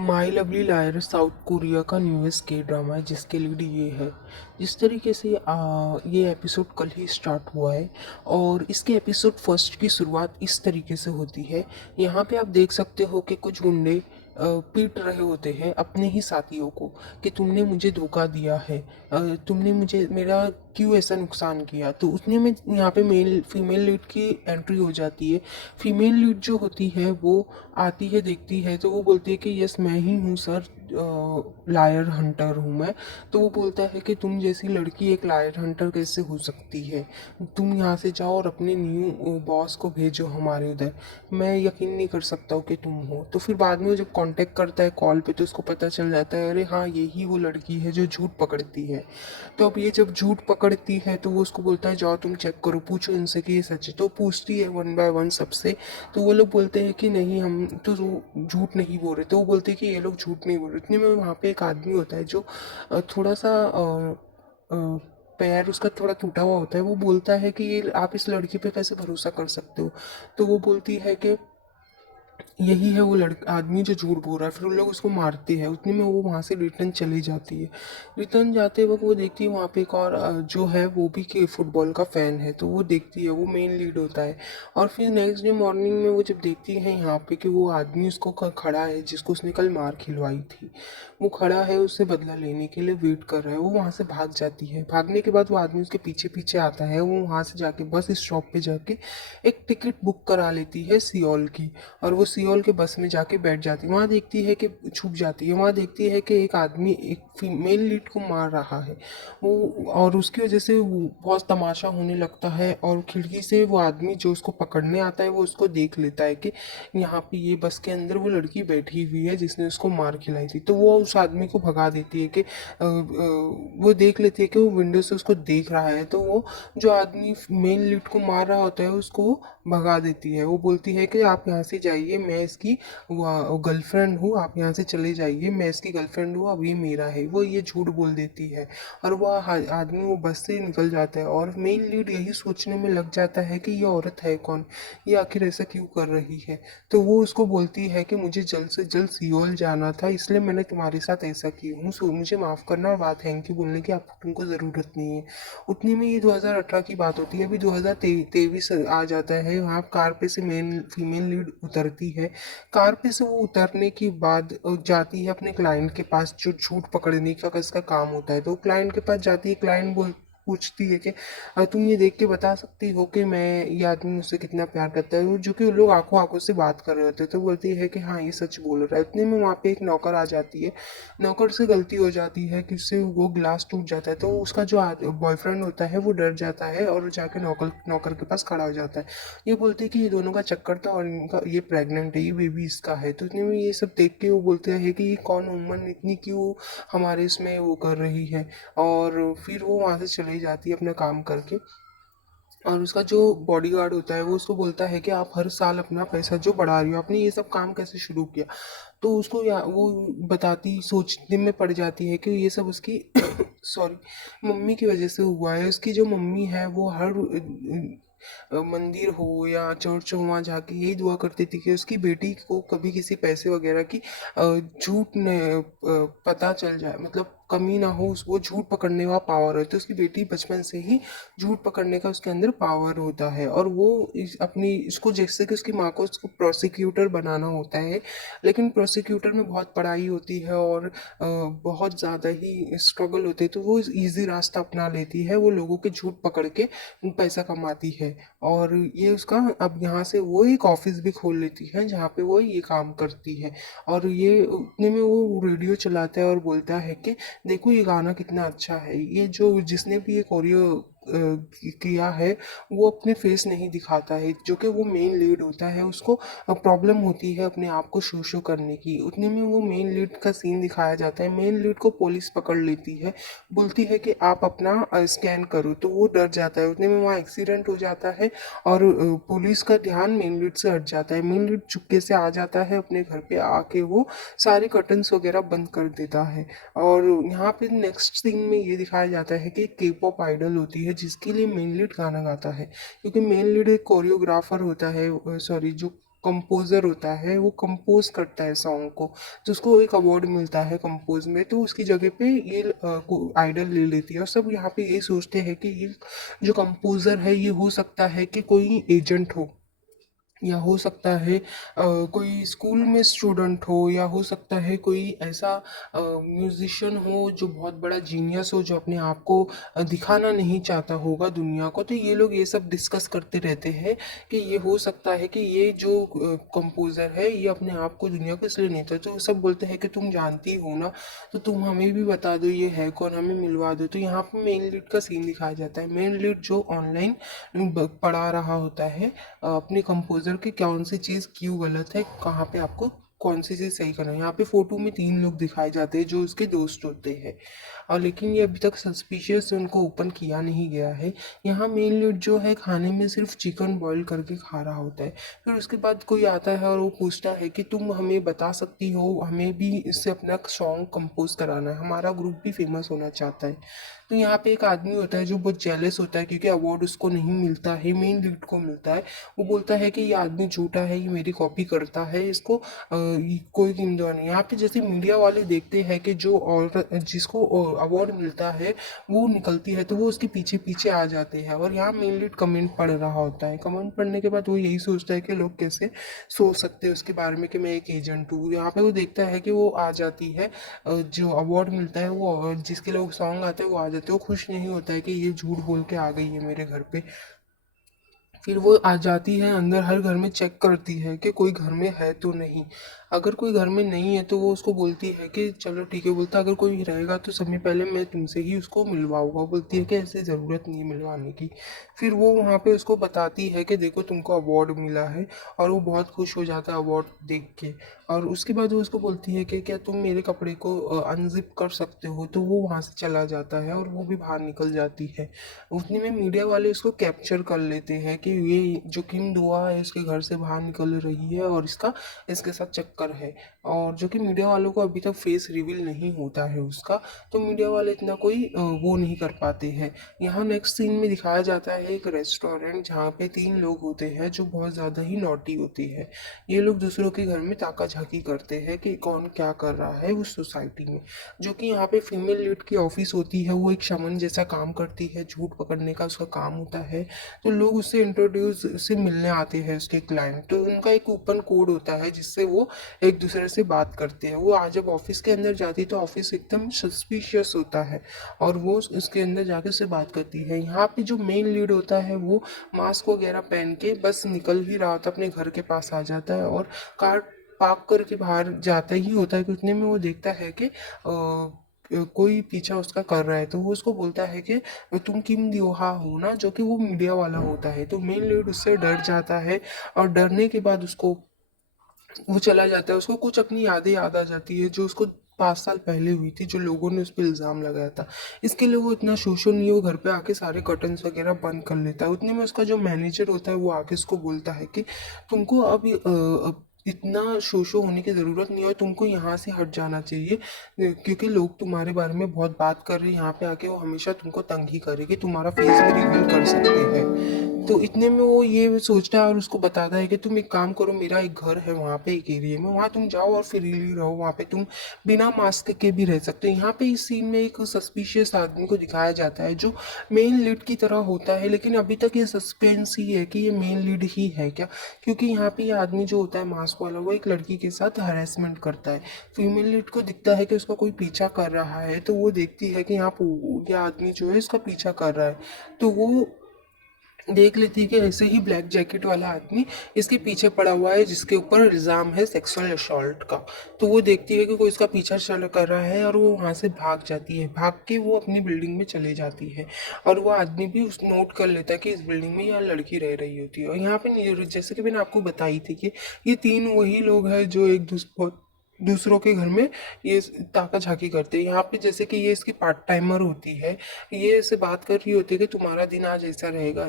माई lovely liar South Korea का newest K drama है जिसके लीड ये है। जिस तरीके से ये एपिसोड कल ही स्टार्ट हुआ है और इसके एपिसोड फर्स्ट की शुरुआत इस तरीके से होती है। यहाँ पे आप देख सकते हो कि कुछ गुंडे पीट रहे होते हैं अपने ही साथियों को कि तुमने मुझे धोखा दिया है, तुमने मुझे मेरा क्यों ऐसा नुकसान किया। तो उतने में यहाँ पे मेल फीमेल लीड की एंट्री हो जाती है। फीमेल लीड जो होती है वो आती है, देखती है, तो वो बोलती है कि यस मैं ही हूँ सर, लायर हंटर हूँ मैं। तो वो बोलता है कि तुम जैसी लड़की एक लायर हंटर कैसे हो सकती है, तुम यहाँ से जाओ और अपने न्यू बॉस को भेजो हमारे उधर, मैं यकीन नहीं कर सकता हूँ कि तुम हो। तो फिर बाद में वो जब कांटेक्ट करता है कॉल पे तो उसको पता चल जाता है अरे हाँ यही वो लड़की है जो झूठ पकड़ती है। तो अब ये जब झूठ पकड़ती है तो वो उसको बोलता है जाओ तुम चेक करो, पूछो इनसे कि ये सच है। तो पूछती है वन बाय वन सबसे। तो वो लोग बोलते हैं कि नहीं हम तो झूठ नहीं बोल रहे। तो वो बोलते हैं कि ये लोग झूठ नहीं बोल रहे। इतने में वहाँ पे एक आदमी होता है जो थोड़ा सा अ, पैर उसका थोड़ा टूटा हुआ होता है। वो बोलता है कि ये आप इस लड़की पे कैसे भरोसा कर सकते हो। तो वो बोलती है कि यही है वो लड़का आदमी जो झूठ बोल रहा है। फिर उन लोग उसको मारते हैं। उतने में वो वहाँ से रिटर्न चली जाती है। रिटर्न जाते वक्त वो देखती है वहाँ पे एक और जो है वो भी के फुटबॉल का फ़ैन है। तो वो देखती है, वो मेन लीड होता है। और फिर नेक्स्ट डे मॉर्निंग में वो जब देखती है यहाँ पे कि वो आदमी उसको खड़ा है जिसको उसने कल मार खिलवाई थी, वो खड़ा है उससे बदला लेने के लिए वेट कर रहा है। वो वहाँ से भाग जाती है। भागने के बाद वो आदमी उसके पीछे पीछे आता है। वो वहाँ से जाके बस स्टॉप पे जाके एक टिकट बुक करा लेती है सियोल की। और वो सियोल के बस में जाके बैठ जाती है। वहाँ देखती है कि छुप जाती है। वहाँ देखती है कि एक आदमी एक फीमेल लीड को मार रहा है वो, और उसकी वजह से बहुत तमाशा होने लगता है। और खिड़की से वो आदमी जो उसको पकड़ने आता है वो उसको देख लेता है कि यहाँ पे ये बस के अंदर वो लड़की बैठी हुई है जिसने उसको मार खिलाई थी। तो वो उस आदमी को भगा देती है कि वो देख लेती है कि वो विंडो से उसको देख रहा है। तो वो जो आदमी मेन लीड को मार रहा होता है उसको वो भगा देती है। वो बोलती है कि आप यहाँ से जाइए, मैं इसकी गर्लफ्रेंड हूँ, आप यहाँ से चले जाइए, मैं इसकी गर्लफ्रेंड हूँ, अब ये मेरा है। वो ये झूठ बोल देती है और वह आदमी वो बस से निकल जाता है। और मेन लीड यही सोचने में लग जाता है कि ये औरत है कौन, ये आखिर ऐसा क्यों कर रही है। तो वो उसको बोलती है कि मुझे जल्द से जल्द सियोल जाना था इसलिए मैंने तुम्हारे साथ ऐसा की हूँ, सो मुझे माफ़ करना। और बात थैंक यू बोलने की आपको तुमको ज़रूरत नहीं है। उतनी में ये 2018 की बात होती है। अभी 2023 आ जाता है। वहाँ कार पे से मेन फीमेल लीड उतरती है। कार पे से वो उतरने के बाद जाती है अपने क्लाइंट के पास जो झूठ पकड़ने का इसका काम होता है। तो क्लाइंट के पास जाती है। क्लाइंट बोल पूछती है कि तुम ये देख के बता सकती हो कि मैं ये आदमी मुझसे कितना प्यार करता है, जो कि वो लोग आंखों आंखों से बात कर रहे होते हैं। तो बोलती है कि हाँ ये सच बोल रहा है। इतने में वहाँ पे एक नौकर आ जाती है। नौकर से गलती हो जाती है कि उससे वो ग्लास टूट जाता है। तो उसका जो बॉयफ्रेंड होता है वो डर जाता है और जाके नौकर नौकर के पास खड़ा हो जाता है। ये बोलते हैं कि ये दोनों का चक्कर था और इनका ये प्रेग्नेंट है, ये बेबी इसका है। तो इतने में ये सब देख के वो बोलते हैं कि ये कौन वुमन इतनी क्यों हमारे इसमें वो कर रही है। और फिर वो वहाँ से चली जाती है अपना काम करके। और उसका जो बॉडीगार्ड होता है वो उसको बोलता है कि आप हर साल अपना पैसा जो बढ़ा रही हो, आपने ये सब काम कैसे शुरू किया। तो उसको वो बताती सोचने में पड़ जाती है कि ये सब उसकी सॉरी मम्मी की वजह से हुआ है। उसकी जो मम्मी है वो हर मंदिर हो या चर्च हो वहाँ जाके यही दुआ करती थी कि उसकी बेटी को कभी किसी पैसे वगैरह की झूठ पता चल जाए, मतलब कमी ना हो, वो झूठ पकड़ने का पावर है। तो उसकी बेटी बचपन से ही झूठ पकड़ने का उसके अंदर पावर होता है। और वो अपनी इसको जैसे कि उसकी माँ को उसको प्रोसिक्यूटर बनाना होता है। लेकिन प्रोसिक्यूटर में बहुत पढ़ाई होती है और बहुत ज़्यादा ही स्ट्रगल होते हैं। तो वो इजी रास्ता अपना लेती है, वो लोगों के झूठ पकड़ के पैसा कमाती है। और ये उसका अब यहाँ से वो एक ऑफिस भी खोल लेती है जहाँ पे वो ये काम करती है। और ये उतने में वो रेडियो चलाता है और बोलता है कि देखो ये गाना कितना अच्छा है। ये जो जिसने भी ये कोरियो किया है वो अपने फेस नहीं दिखाता है, जो कि वो मेन लीड होता है। उसको प्रॉब्लम होती है अपने आप को शो शो करने की। उतने में वो मेन लीड का सीन दिखाया जाता है। मेन लीड को पुलिस पकड़ लेती है, बोलती है कि आप अपना स्कैन करो। तो वो डर जाता है। उतने में वहाँ एक्सीडेंट हो जाता है और पुलिस का ध्यान मेन लीड से हट जाता है। मेन लीड चुपके से आ जाता है अपने घर पे, आके वो सारे कर्टन्स वगैरह बंद कर देता है। और यहाँ पे नेक्स्ट सीन में ये दिखाया जाता है कि के पॉप आइडल होती है जिसके लिए मेन लीड गाना गाता है। क्योंकि मेन लीड एक कोरियोग्राफर होता है, सॉरी जो कंपोज़र होता है वो कंपोज़ करता है सॉन्ग को, तो उसको एक अवार्ड मिलता है कंपोज़ में, तो उसकी जगह पे ये आइडल ले लेती है। और सब यहाँ पे ये सोचते हैं कि ये जो कंपोज़र है ये हो सकता है कि कोई एजेंट हो, या हो सकता है कोई स्कूल में स्टूडेंट हो, या हो सकता है कोई ऐसा म्यूजिशियन हो जो बहुत बड़ा जीनियस हो, जो अपने आप को दिखाना नहीं चाहता होगा दुनिया को। तो ये लोग ये सब डिस्कस करते रहते हैं कि ये हो सकता है कि ये जो कंपोज़र है ये अपने आप को दुनिया को इसलिए नहीं चाहता। तो सब बोलते हैं कि तुम जानती हो ना, तो तुम हमें भी बता दो ये है कौन, हमें मिलवा दो। तो यहाँ पे मेन लीड का सीन दिखाया जाता है। मेन लीड जो ऑनलाइन पढ़ा रहा होता है अपने कंपोज़र की कौन सी चीज़ क्यों गलत है, कहाँ पे आपको कौन सी चीज़ सही करना है। यहाँ पे फोटो में 3 लोग दिखाए जाते हैं जो उसके दोस्त होते हैं, और लेकिन ये अभी तक सस्पिशियस उनको ओपन किया नहीं गया है। यहाँ मेन लीड जो है खाने में सिर्फ चिकन बॉईल करके खा रहा होता है। फिर उसके बाद कोई आता है और वो पूछता है कि तुम हमें बता सकती हो, हमें भी इससे अपना सॉन्ग कंपोज कराना है, हमारा ग्रुप भी फेमस होना चाहता है। तो यहाँ पे एक आदमी होता है जो बहुत जेलस होता है क्योंकि अवार्ड उसको नहीं मिलता है, मेन लीड को मिलता है। वो बोलता है कि ये आदमी झूठा है, ये मेरी कॉपी करता है, इसको कोई कीमत नहीं। यहाँ पे जैसे मीडिया वाले देखते हैं कि जो औरत जिसको अवार्ड मिलता है वो निकलती है, तो वो उसके पीछे पीछे आ जाते हैं। और यहाँ मेन लीड कमेंट पढ़ रहा होता है। कमेंट पढ़ने के बाद वो यही सोचता है कि लोग कैसे सोच सकते हैं उसके बारे में कि मैं एक एजेंट हूँ। यहाँ पे वो देखता है कि वो आ जाती है, जो अवार्ड मिलता है वो जिसके लोग सॉन्ग आते हैं वो आ जाते हैं। वो खुश नहीं होता है कि ये झूठ बोल के आ गई है मेरे घर पे। फिर वो आ जाती है अंदर, हर घर में चेक करती है कि कोई घर में है तो नहीं। अगर कोई घर में नहीं है तो वो उसको बोलती है कि चलो ठीक है। बोलता अगर कोई रहेगा तो सबसे पहले मैं तुमसे ही उसको मिलवाऊंगा। बोलती है कि ऐसे ज़रूरत नहीं है मिलवाने की। फिर वो वहाँ पे उसको बताती है कि देखो तुमको अवार्ड मिला है, और वो बहुत खुश हो जाता है अवार्ड देख के। और उसके बाद वो उसको बोलती है कि क्या तुम मेरे कपड़े को अनजिप कर सकते हो, तो वो वहाँ से चला जाता है और वो भी बाहर निकल जाती है। उतने में मीडिया वाले इसको कैप्चर कर लेते हैं कि ये जो किम दुआ है इसके घर से बाहर निकल रही है और इसका इसके साथ चक्कर है। और जो कि मीडिया वालों को अभी तक फेस रिवील नहीं होता है उसका, तो मीडिया वाले इतना कोई वो नहीं कर पाते हैं। यहाँ नेक्स्ट सीन में दिखाया जाता है एक रेस्टोरेंट जहाँ पे 3 लोग होते हैं जो बहुत ज़्यादा ही नॉटी होती है। ये लोग दूसरों के घर में ताका झाकी करते हैं कि कौन क्या कर रहा है उस सोसाइटी में। जो कि यहाँ पे फीमेल लीड की ऑफिस होती है, वो एक शमन जैसा काम करती है, झूठ पकड़ने का उसका काम होता है। तो लोग उससे इंट्रोड्यूस से मिलने आते हैं उसके क्लाइंट, तो उनका एक ओपन कोड होता है जिससे वो एक दूसरे से बात करते हैं। वो आज जब ऑफिस के अंदर जाती है तो ऑफिस एकदम सस्पिशियस होता है, और वो उसके अंदर जाके उससे बात करती है। यहाँ पे जो मेन लीड होता है वो मास्क वगैरह पहन के बस निकल ही रहा होता, अपने घर के पास आ जाता है, और कार पार्क करके बाहर जाता ही होता है कि उतने में वो देखता है कि कोई पीछा उसका कर रहा है। तो वो उसको बोलता है कि तुम किम दियोहा हो ना, जो कि वो मीडिया वाला होता है। तो मेन लीड उससे डर जाता है, और डरने के बाद उसको वो चला जाता है। उसको कुछ अपनी यादें याद आ जाती है जो उसको 5 साल पहले हुई थी, जो लोगों ने उस पर इल्ज़ाम लगाया था। इसके लिए वो इतना शोषण नहीं, वो घर पे आके सारे कर्टन्स वगैरह बंद कर लेता है। उतने में उसका जो मैनेजर होता है वो आके उसको बोलता है कि तुमको अब इतना शोषो होने की ज़रूरत नहीं है, तुमको यहाँ से हट जाना चाहिए, क्योंकि लोग तुम्हारे बारे में बहुत बात कर रहे हैं। यहाँ पे आके वो हमेशा तुमको तंग ही करेगी, तुम्हारा फेस भी रिवील कर सकते हैं। तो इतने में वो ये सोचता है और उसको बताता है कि तुम एक काम करो, मेरा एक घर है वहाँ पे एक एरिया में, वहाँ तुम जाओ और फ्रीली रहो, वहाँ पे तुम बिना मास्क के भी रह सकते हो। यहाँ पे इस सीन में एक सस्पिशियस आदमी को दिखाया जाता है जो मेन लीड की तरह होता है, लेकिन अभी तक ये सस्पेंस ही है कि ये मेन लीड ही है क्या। क्योंकि यहाँ पे ये आदमी जो होता है मास्क वाला, वो एक लड़की के साथ हरेसमेंट करता है। फीमेल लीड को दिखता है कि उसका कोई पीछा कर रहा है, तो वो देखती है कि यहाँ ये आदमी जो है इसका पीछा कर रहा है। तो वो देख लेती है कि ऐसे ही ब्लैक जैकेट वाला आदमी इसके पीछे पड़ा हुआ है जिसके ऊपर इल्ज़ाम है सेक्सुअल असॉल्ट का। तो वो देखती है कि कोई इसका पीछा चल कर रहा है, और वो वहाँ से भाग जाती है। भाग के वो अपनी बिल्डिंग में चले जाती है, और वो आदमी भी उस नोट कर लेता है कि इस बिल्डिंग में यहाँ लड़की रह रही होती है। और यहाँ पे जैसे कि मैंने आपको बताई थी कि ये 3 वही लोग हैं जो एक दूसरे दूसरों के घर में ये ताका झाकी करते हैं। यहाँ पे जैसे कि ये इसकी पार्ट टाइमर होती है, ये ऐसे बात कर रही होती है कि तुम्हारा दिन आज ऐसा रहेगा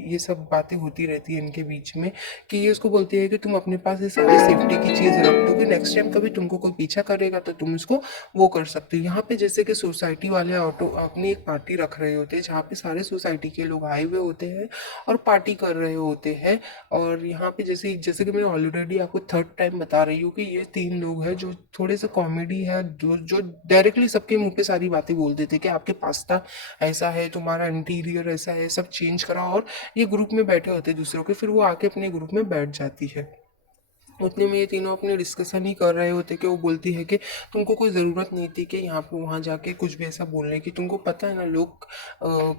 ये सब बातें होती रहती है इनके बीच में। कि ये उसको बोलती है कि तुम अपने पास ये सारी सेफ्टी की चीज़ रख दो कि नेक्स्ट टाइम कभी तुमको कोई पीछा करेगा तो तुम इसको वो कर सकते हो। यहाँ पे जैसे कि सोसाइटी वाले ऑटो अपनी एक पार्टी रख रहे होते हैं जहाँ पे सारे सोसाइटी के लोग आए हुए होते हैं और पार्टी कर रहे होते हैं। और यहाँ पे जैसे जैसे कि मैं ऑलरेडी आपको थर्ड टाइम बता रही हूँ कि ये तीन लोग हैं जो थोड़े से कॉमेडी है, जो डायरेक्टली सबके मुंह पे सारी बातें बोल देते कि आपके पास्ता ऐसा है, तुम्हारा इंटीरियर ऐसा है, सब चेंज करा। और ये ग्रुप में बैठे होते हैं दूसरों के, फिर वो आके अपने ग्रुप में बैठ जाती है। उतने में ये तीनों अपने डिस्कशन ही कर रहे होते कि वो बोलती है कि तुमको कोई ज़रूरत नहीं थी कि यहाँ पे वहाँ जाके कुछ भी ऐसा बोलने की। तुमको पता है ना लोग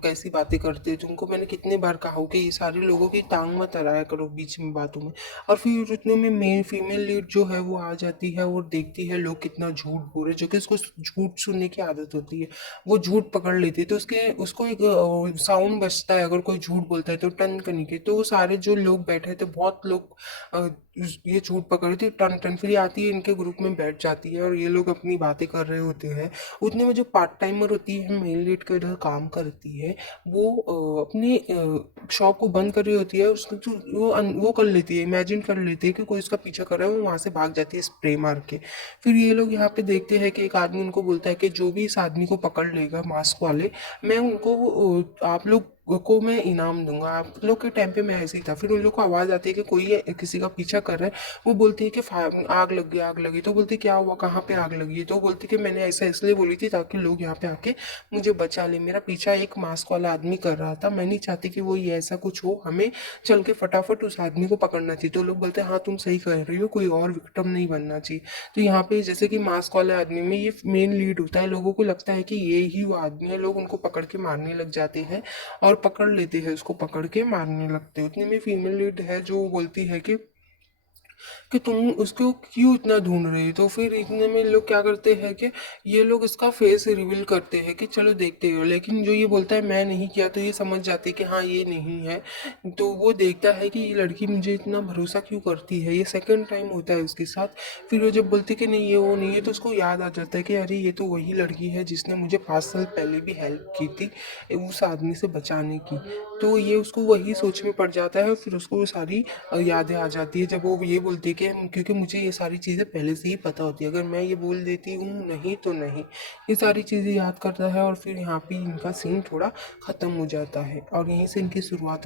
कैसी बातें करते हैं। तुमको मैंने कितने बार कहा हो कि ये सारे लोगों की टांग मत अड़ाया करो बीच में बातों में। और फिर उतने में मेन फीमेल लीड जो है वो आ जाती है और देखती है लोग कितना झूठ बोल रहे, जो कि उसको झूठ सुनने की आदत होती है। वो झूठ पकड़ लेती है तो उसके उसको एक साउंड बजता है अगर कोई झूठ बोलता है तो टन करने के। तो वो सारे जो लोग बैठे थे बहुत लोग ये झूठ पकड़ी थी टन टन, फिर ये आती है इनके ग्रुप में बैठ जाती है और ये लोग अपनी बातें कर रहे होते हैं। उतने में जो पार्ट टाइमर होती है मेल लीड के इधर काम करती है, वो अपनी शॉप को बंद कर रही होती है। उसको वो कर लेती है, इमेजिन कर लेती है कि कोई उसका पीछा कर रहा है, वो वहाँ से भाग जाती है स्प्रे मार के। फिर ये लोग यहाँ पे देखते हैं कि एक आदमी उनको बोलता है कि जो भी इस आदमी को पकड़ लेगा मास्क वाले, मैं उनको आप लोग को मैं इनाम दूंगा। आप लोग के टाइम पे मैं ऐसे ही था। फिर उन लोग को आवाज़ आती है कि कोई किसी का पीछा कर रहा है। वो बोलती है कि आग लग गई, आग लगी। तो बोलती है क्या हुआ, कहाँ पे आग लगी है। तो बोलती है कि मैंने ऐसा इसलिए बोली थी ताकि लोग यहाँ पे आके मुझे बचा ले। मेरा पीछा एक मास्क वाला आदमी कर रहा था, मैं नहीं चाहती कि वो ये ऐसा कुछ हो, हमें चल के फटाफट उस आदमी को पकड़ना चाहिए। तो लोग बोलते हैं हाँ तुम सही कह रही हो, कोई और विक्टिम नहीं बनना चाहिए। तो यहाँ पे जैसे कि मास्क वाले आदमी में ये मेन लीड होता है, लोगों को लगता है कि ये ही वो आदमी है, लोग उनको पकड़ के मारने लग जाते हैं और पकड़ लेते हैं उसको, पकड़ के मारने लगते हैं। उतने में फीमेल लीड है जो बोलती है कि तुम उसको क्यों इतना ढूंढ रही हो। तो फिर इतने में लोग क्या करते हैं कि ये लोग इसका फेस रिवील करते हैं कि चलो देखते हो। लेकिन जो ये बोलता है मैं नहीं किया, तो ये समझ जाते हैं कि हाँ ये नहीं है। तो वो देखता है कि ये लड़की मुझे इतना भरोसा क्यों करती है, ये सेकंड टाइम होता है उसके साथ। फिर वो जब बोलती है कि नहीं ये वो नहीं है, तो उसको याद आ जाता है कि अरे ये तो वही लड़की है जिसने मुझे 5 साल पहले भी हेल्प की थी उस आदमी से बचाने की। तो ये उसको वही सोच में पड़ जाता है और फिर उसको वो सारी यादें आ जाती है जब वो ये बोलती है कि क्योंकि मुझे ये सारी चीज़ें पहले से ही पता होती है, अगर मैं ये बोल देती हूँ नहीं तो नहीं। ये सारी चीज़ें याद करता है और फिर यहाँ पे इनका सीन थोड़ा ख़त्म हो जाता है और यहीं से इनकी शुरुआत